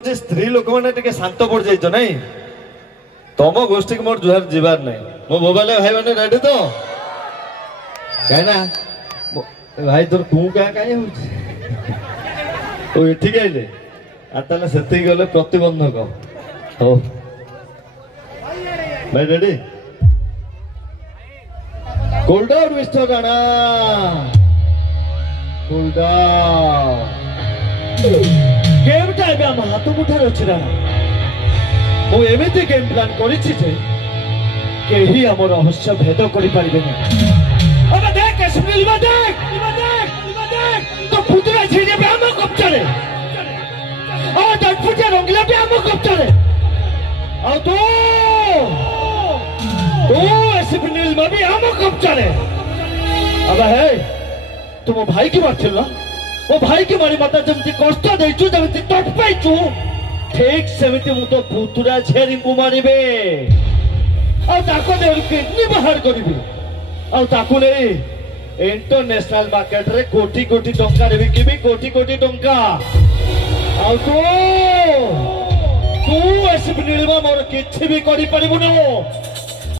स्त्री लोक मैंने शांत पड़ जाइछ नहीं तुम गोष्ठी की मोर जुहार जीवार नहीं मो मोबाइल भाई मैंने रेडी तो कहीं भाई तोर तू क्या कहीं हो ठीक है ताले से गले प्रतिबंधक हो भाई ready cool down mister Rana cool down game time आम हाथ मुठार अच्छी राणा मुझे गेम प्लान करी आम रहस्य भेद कर तो पुतला छीने भी आम कब्जे और दटफुटिया रंगीला भी आम कब्जे और तू एसपी नीलमा भी आम कब्जे अब है तुम भाई की बात थिला वो भाई की मारी माता जमती कष्ट देचु जमती तट पाइचु ठीक सेमिति मु तो पुतुरा झेरी को मारिबे और ताको दे किडनी बाहर करिबे और ताको ले इंटरनेशनल मार्केट रे कोटी कोटी टंका रे बिकिबी कोटी कोटी टंका और तू एसपी नीलमा मोर किछि भी करि परिबु न